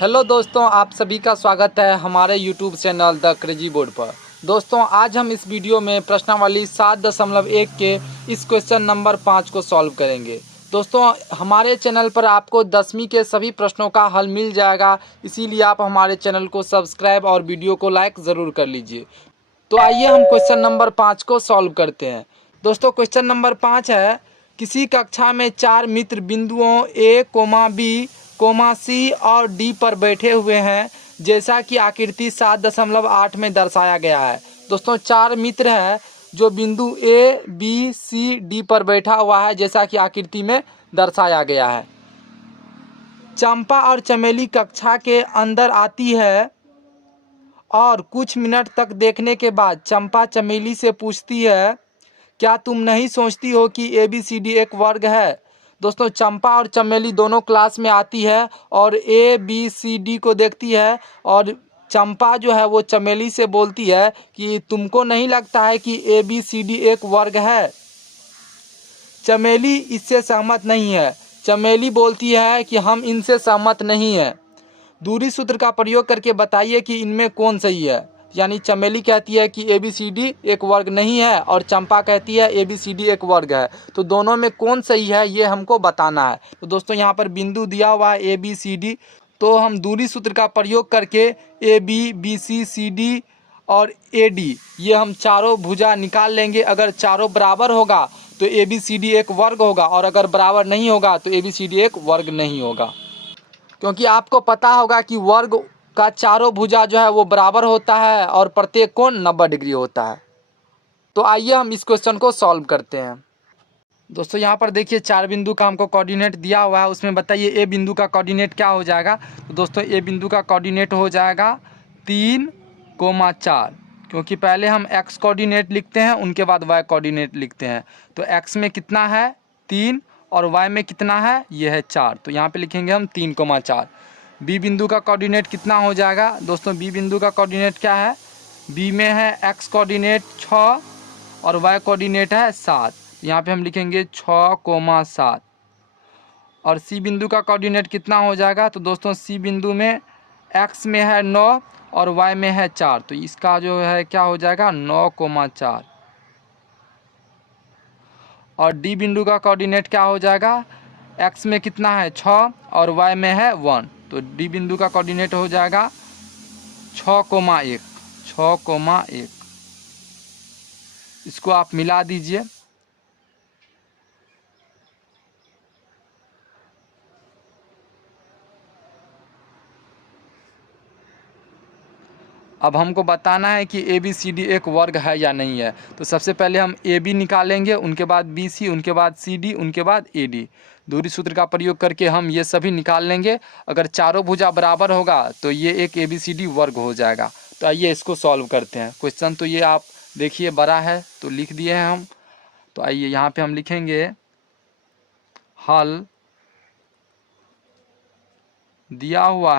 Hello दोस्तों, आप सभी का स्वागत है हमारे YouTube channel the crazy board पर। दोस्तों, आज हम इस वीडियो में प्रश्नावली 7.1 के इस क्वेश्चन नंबर 5 को सॉल्व करेंगे। दोस्तों, हमारे चैनल पर आपको 10वीं के सभी प्रश्नों का हल मिल जाएगा, इसीलिए आप हमारे चैनल को सब्सक्राइब और वीडियो को लाइक ज़रूर कर लीजिए। तो आइए हम क्वेश्चन नंबर 5 को सॉल्व करते हैं। दोस्तों, क्वेश्चन नंबर 5 है, किसी कक्षा में 4 मित्र बिंदुओं ए, बी, सी और डी पर बैठे हुए हैं, जैसा कि आकृति 7.8 में दर्शाया गया है। दोस्तों, 4 मित्र हैं जो बिंदु ए, बी, सी, डी पर बैठा हुआ है, जैसा कि आकृति में दर्शाया गया है। चंपा और चमेली कक्षा के अंदर आती है और कुछ मिनट तक देखने के बाद चंपा चमेली से पूछती है, क्या तुम नहीं सोचती हो कि ABCD एक वर्ग है? दोस्तों, चंपा और चमेली दोनों क्लास में आती है और ABCD को देखती है और चंपा जो है वो चमेली से बोलती है कि तुमको नहीं लगता है कि ABCD एक वर्ग है? चमेली इससे सहमत नहीं है। चमेली बोलती है कि हम इनसे सहमत नहीं हैं। दूरी सूत्र का प्रयोग करके बताइए कि इनमें कौन सही है। यानी चमेली कहती है कि ABCD एक वर्ग नहीं है और चंपा कहती है ABCD एक वर्ग है। तो दोनों में कौन सही है ये हमको बताना है। तो दोस्तों, यहाँ पर बिंदु दिया हुआ है ABCD, तो हम दूरी सूत्र का प्रयोग करके AB, BC, CD और AD ये हम चारों भुजा निकाल लेंगे। अगर चारों बराबर होगा तो ABCD एक वर्ग होगा और अगर बराबर नहीं होगा तो ABCD एक वर्ग नहीं होगा। क्योंकि आपको पता होगा कि वर्ग का चारों भुजा जो है वो बराबर होता है और प्रत्येक कोण 90 डिग्री होता है। तो आइए हम इस क्वेश्चन को सॉल्व करते हैं। दोस्तों, यहाँ पर देखिए 4 बिंदु का हमको कोऑर्डिनेट दिया हुआ है, उसमें बताइए ए बिंदु का कोऑर्डिनेट क्या हो जाएगा। तो दोस्तों, ए बिंदु का कोऑर्डिनेट हो जाएगा 3,4, क्योंकि पहले हम एक्स कोऑर्डिनेट लिखते हैं उनके बाद वाई कोऑर्डिनेट लिखते हैं। तो एक्स में कितना है 3 और वाई में कितना है ये है 4, तो यहाँ पे लिखेंगे हम 3,4। बी बिंदु का कोऑर्डिनेट कितना हो जाएगा। दोस्तों, बी बिंदु का कोऑर्डिनेट क्या है, बी में है एक्स कोऑर्डिनेट 6 और वाई कोऑर्डिनेट है 7, यहाँ पे हम लिखेंगे 6,7। और सी बिंदु का कोऑर्डिनेट कितना हो जाएगा। तो दोस्तों, सी बिंदु में एक्स में है 9 और वाई में है 4, तो इसका जो है क्या हो जाएगा 9,4। और डी बिंदु का कोऑर्डिनेट क्या हो जाएगा, एक्स में कितना है 6 और वाई में है 1, तो डी बिंदु का कोऑर्डिनेट हो जाएगा 6,1। इसको आप मिला दीजिए। अब हमको बताना है कि ABCD एक वर्ग है या नहीं है। तो सबसे पहले हम AB निकालेंगे, उनके बाद BC, उनके बाद CD, उनके बाद AD। दूरी सूत्र का प्रयोग करके हम ये सभी निकाल लेंगे। अगर चारों भुजा बराबर होगा तो ये एक ABCD वर्ग हो जाएगा। तो आइए इसको सॉल्व करते हैं। क्वेश्चन तो ये आप देखिए बड़ा है तो लिख दिए हैं हम। तो आइए यहाँ पे हम लिखेंगे हल दिया हुआ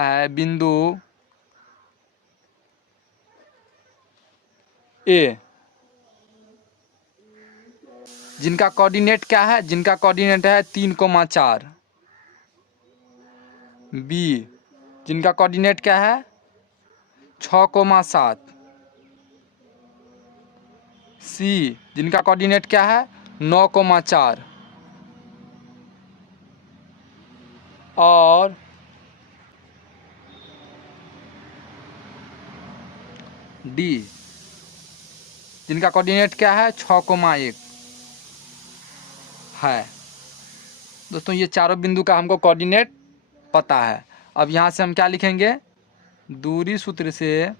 है बिंदु ए, जिनका कोऑर्डिनेट क्या है, जिनका कोऑर्डिनेट है 3,4। बी, जिनका कोऑर्डिनेट क्या है 6,7। सी, जिनका कोऑर्डिनेट क्या है 9,4। और डी, जिनका कोऑर्डिनेट क्या है 6,1 है। दोस्तों, ये चारों बिंदु का हमको कोऑर्डिनेट पता है। अब यहाँ से हम क्या लिखेंगे, दूरी सूत्र से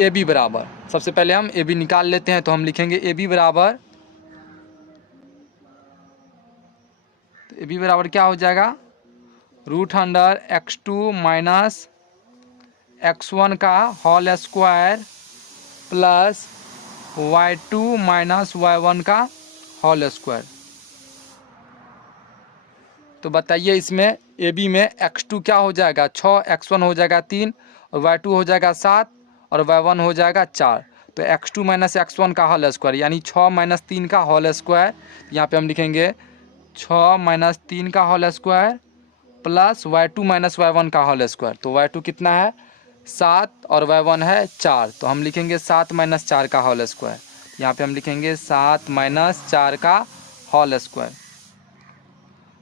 AB बराबर, सबसे पहले हम AB निकाल लेते हैं। तो हम लिखेंगे AB बराबर, तो AB बराबर क्या हो जाएगा √x2 माइनस x1 का whole square plus y2 minus y1 का होल स्क्वायर। तो बताइए इसमें AB में x2 क्या हो जाएगा 6, x1 हो जाएगा 3 और y2 हो जाएगा 7 और y1 हो जाएगा 4। तो x2 माइनस x1 का होल स्क्वायर यानी 6 माइनस 3 का होल स्क्वायर। यहाँ पे हम लिखेंगे 6 माइनस 3 का whole square plus y2 minus y1 का होल स्क्वायर। तो y2 कितना है 7 और y1 है 4, तो हम लिखेंगे 7 माइनस 4 का होल स्क्वायर। यहाँ पे हम लिखेंगे 7 माइनस 4 का होल स्क्वायर।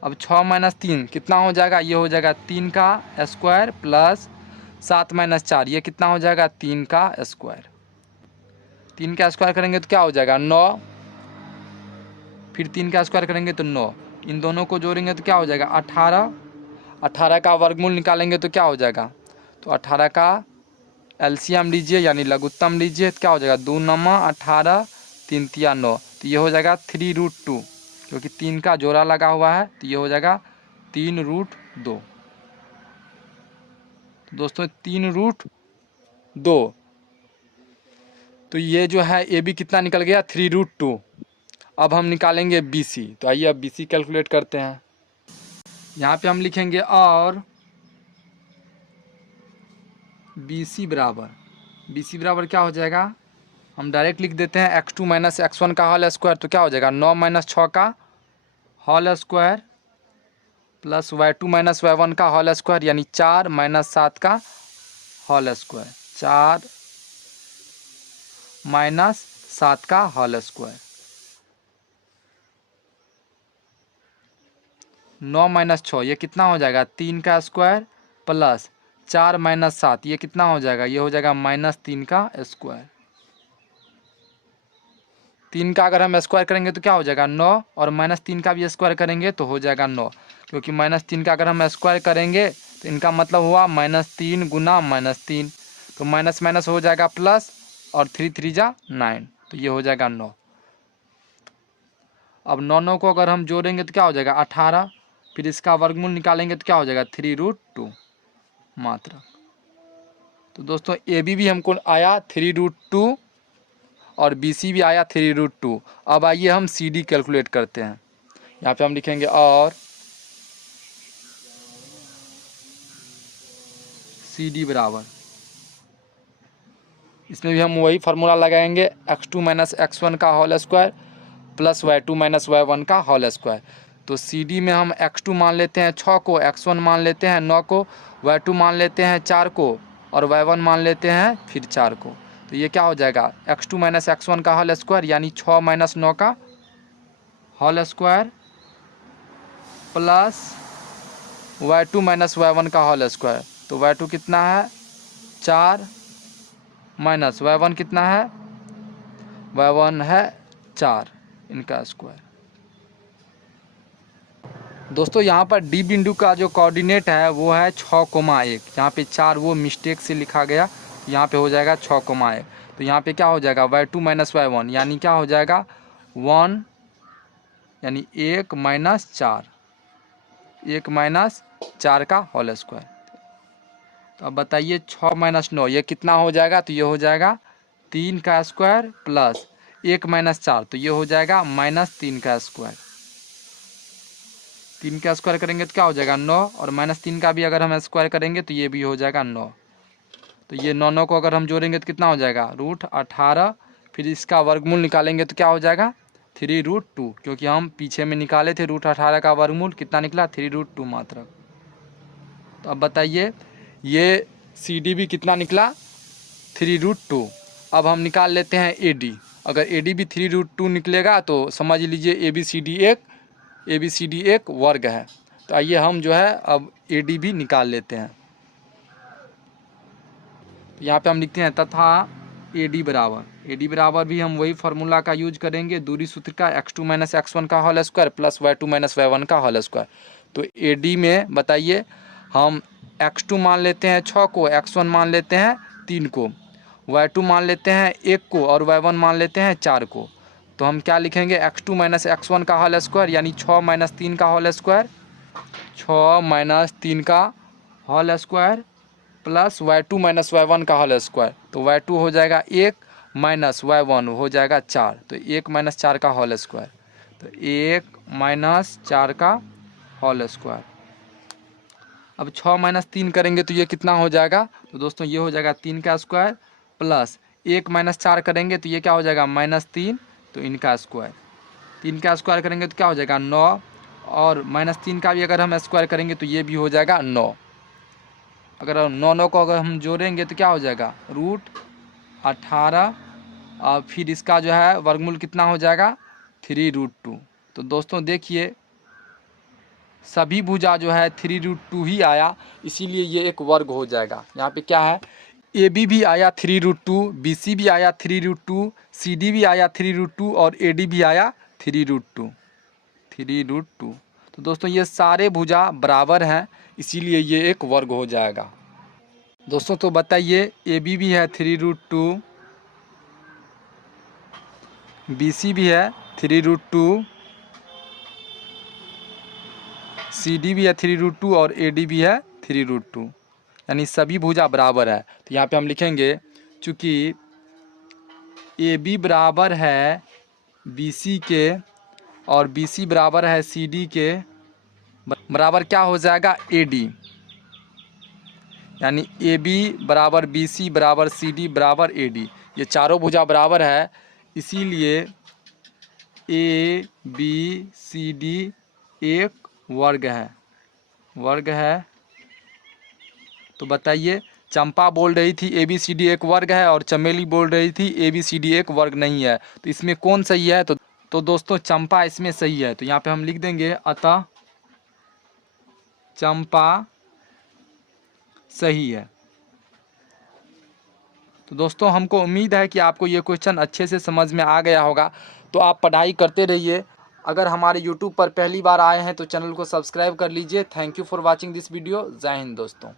अब 6 माइनस 3 कितना हो जाएगा, ये हो जाएगा 3 का स्क्वायर प्लस 7 माइनस 4 ये कितना हो जाएगा 3 का स्क्वायर। 3 का स्क्वायर करेंगे तो क्या हो जाएगा 9, फिर 3 का स्क्वायर करेंगे तो 9, इन दोनों को जोड़ेंगे तो क्या हो जाएगा 18। 18 का वर्गमूल निकालेंगे तो क्या हो जाएगा, तो 18 का एलसीएम लीजिए यानी लघुत्तम लीजिए तो क्या हो जाएगा 2 9 18 3 तिया 9, तो ये हो जाएगा 3√2 क्योंकि 3 का जोड़ा लगा हुआ है, तो ये हो जाएगा 3√2। दोस्तों 3√2, तो ये जो है ए बी कितना निकल गया 3√2। अब हम निकालेंगे बी सी, तो आइए अब बी सी कैलकुलेट करते हैं। यहाँ पे हम लिखेंगे और बी सी बराबर क्या हो जाएगा, हम डायरेक्ट लिख देते हैं x2 माइनस x1 का होल स्क्वायर, तो क्या हो जाएगा 9 माइनस 6 का whole square plus y2 minus y1 का होल स्क्वायर यानी 4 माइनस 7 का होल स्क्वायर, 4 माइनस 7 का होल स्क्वायर। 9 माइनस 6 ये कितना हो जाएगा 3 का स्क्वायर प्लस 4 माइनस 7 ये कितना हो जाएगा, ये हो जाएगा माइनस 3 का स्क्वायर। 3 का अगर हम स्क्वायर करेंगे तो क्या हो जाएगा 9, और माइनस 3 का भी स्क्वायर करेंगे तो हो जाएगा 9, क्योंकि माइनस 3 का अगर हम स्क्वायर करेंगे तो इनका मतलब हुआ -3 गुना -3, तो माइनस माइनस हो जाएगा प्लस, और 3 3 जा 9, तो ये हो जाएगा 9। अब 9 को अगर हम जोड़ेंगे तो क्या हो जाएगा 18, फिर इसका वर्गमूल निकालेंगे तो क्या हो जाएगा 3√2 मात्र। तो दोस्तों ए बी भी हमको आया 3√2 और बी सी भी आया 3√2। अब आइए हम सी डी कैलकुलेट करते हैं। यहाँ पे हम लिखेंगे और सी डी बराबर, इसमें भी हम वही फार्मूला लगाएंगे x2 माइनस x1 का whole square plus y2 minus y1 का होल स्क्वायर। तो सी डी में हम x2 मान लेते हैं 6 को, x1 मान लेते हैं 9 को, y2 मान लेते हैं 4 को, और y1 मान लेते हैं फिर 4 को। तो ये क्या हो जाएगा x2 माइनस x1 का होल स्क्वायर यानी 6 माइनस 9 का whole square plus y2 minus y1 का होल स्क्वायर। तो y2 कितना है 4 माइनस y1 कितना है, y1 है 4, इनका स्क्वायर। दोस्तों यहाँ पर डी बिंदु का जो कोऑर्डिनेट है वो है 6,1, यहाँ पे 4 वो मिस्टेक से लिखा गया, तो यहाँ पे हो जाएगा 6,1। तो यहाँ पे क्या हो जाएगा y2 माइनस y1 यानी क्या हो जाएगा 1 यानी 1 माइनस 4, 1 माइनस 4 का होल स्क्वायर। तो अब बताइए 6 माइनस 9 ये कितना हो जाएगा, तो ये हो जाएगा 3 का स्क्वायर प्लस 1 माइनस 4, तो ये हो जाएगा -3 का स्क्वायर। 3 का स्क्वायर करेंगे तो क्या हो जाएगा 9, और -3 का भी अगर हम स्क्वायर करेंगे तो ये भी हो जाएगा 9। तो ये 9 को अगर हम जोड़ेंगे तो कितना हो जाएगा √18, फिर इसका वर्गमूल निकालेंगे तो क्या हो जाएगा 3√2, क्योंकि हम पीछे में निकाले थे √18 का वर्गमूल, कितना निकला 3√2 मात्र। तो अब बताइए ये सी डी भी कितना निकला 3√2। अब हम निकाल लेते हैं ए डी, अगर ए डी भी 3√2 निकलेगा तो समझ लीजिए ए बी सी डी एक वर्ग है। तो आइए हम जो है अब ए डी भी निकाल लेते हैं। तो यहाँ पे हम लिखते हैं तथा ए डी बराबर भी हम वही फार्मूला का यूज करेंगे, दूरी सूत्र का x2 माइनस x1 का whole square plus y2 minus y1 का होल स्क्वायर। तो ए डी में बताइए हम x2 मान लेते हैं 6 को, x1 मान लेते हैं 3 को, y2 मान लेते हैं 1 को, और y1 मान लेते हैं 4 को। तो हम क्या लिखेंगे x2 माइनस x1 का होल स्क्वायर यानी 6 माइनस 3 का होल स्क्वायर, 6 माइनस 3 का whole square plus y2 minus y1 का होल स्क्वायर। तो y2 हो जाएगा 1 माइनस y1 हो जाएगा 4, तो 1 माइनस 4 का होल स्क्वायर, तो 1 माइनस 4 का होल स्क्वायर। अब 6 माइनस 3 करेंगे तो ये कितना हो जाएगा, तो दोस्तों ये हो जाएगा 3 का स्क्वायर प्लस 1 माइनस 4 करेंगे तो ये क्या हो जाएगा -3, तो इनका स्क्वायर। 3 का स्क्वायर करेंगे तो क्या हो जाएगा 9, और -3 का भी अगर हम स्क्वायर करेंगे तो ये भी हो जाएगा 9। अगर 9 को अगर हम जोड़ेंगे तो क्या हो जाएगा √18, और फिर इसका जो है वर्गमूल कितना हो जाएगा 3√2। तो दोस्तों देखिए सभी भुजा जो है 3√2 ही आया, इसीलिए ये एक वर्ग हो जाएगा। यहाँ पे क्या है, AB भी आया 3√2, BC भी आया 3√2, CD भी आया 3√2 और AD भी आया 3√2। तो दोस्तों ये सारे भुजा बराबर हैं, इसीलिए ये एक वर्ग हो जाएगा। दोस्तों तो बताइए AB भी है 3√2, BC भी है 3√2, CD भी है 3√2 और AD भी है 3√2, यानी सभी भुजा बराबर है। तो यहाँ पे हम लिखेंगे चूँकि AB बराबर है BC के और BC बराबर है CD के, बराबर क्या हो जाएगा AD, यानी AB बराबर BC बराबर CD बराबर AD। ये चारों भुजा बराबर है, इसीलिए ABCD एक वर्ग है। तो बताइए चंपा बोल रही थी ABCD एक वर्ग है, और चमेली बोल रही थी ABCD एक वर्ग नहीं है, तो इसमें कौन सही है? तो दोस्तों चंपा इसमें सही है। तो यहाँ पे हम लिख देंगे अतः चंपा सही है। तो दोस्तों हमको उम्मीद है कि आपको ये क्वेश्चन अच्छे से समझ में आ गया होगा। तो आप पढ़ाई करते रहिए। अगर हमारे YouTube पर पहली बार आए हैं तो चैनल को सब्सक्राइब कर लीजिए। Thank you for watching this video. जय हिंद दोस्तों।